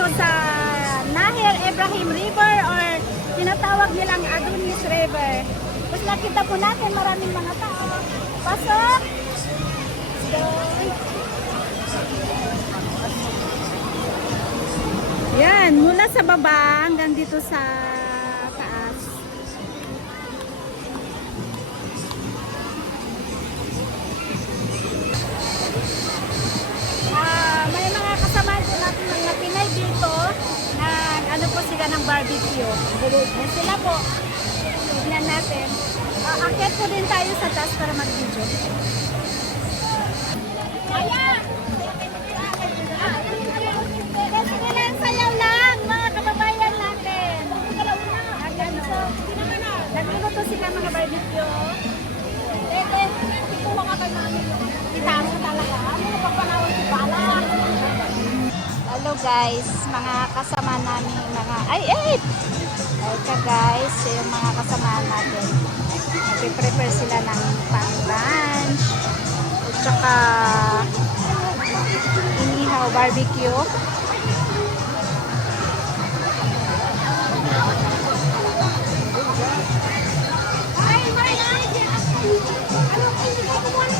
dito sa Nahir Ibrahim River or tinatawag nilang Adonis River. Tapos nakita po natin maraming mga tao. Pasok! Yan, mula sa baba hanggang dito sa ng barbecue. Yan sila po. Tignan natin. Uh, akit po din tayo sa taas para mag-video. Guys, mga kasama namin mga ay ay. Ito guys, yung mga kasama natin. Nagpe-prepare sila ng pang lunch. At saka inihaw barbecue. Ay, Ano hindi ko kumuha ng ihawan?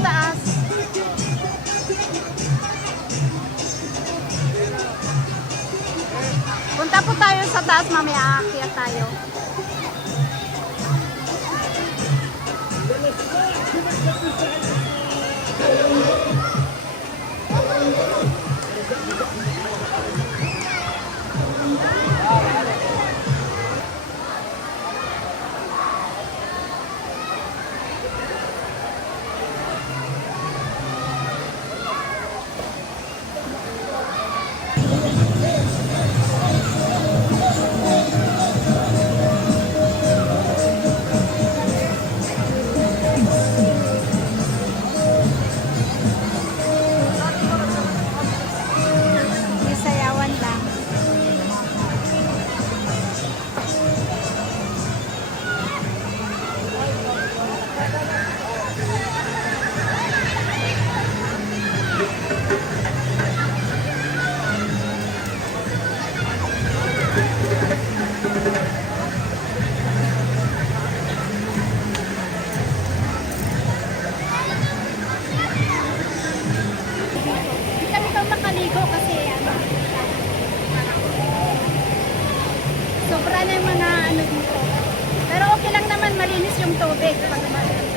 Punta po tayo sa taas, mamaya aakyat tayo. Isayawan na yung mga ano dito. Pero okay lang naman, malinis yung tubig pag umalis.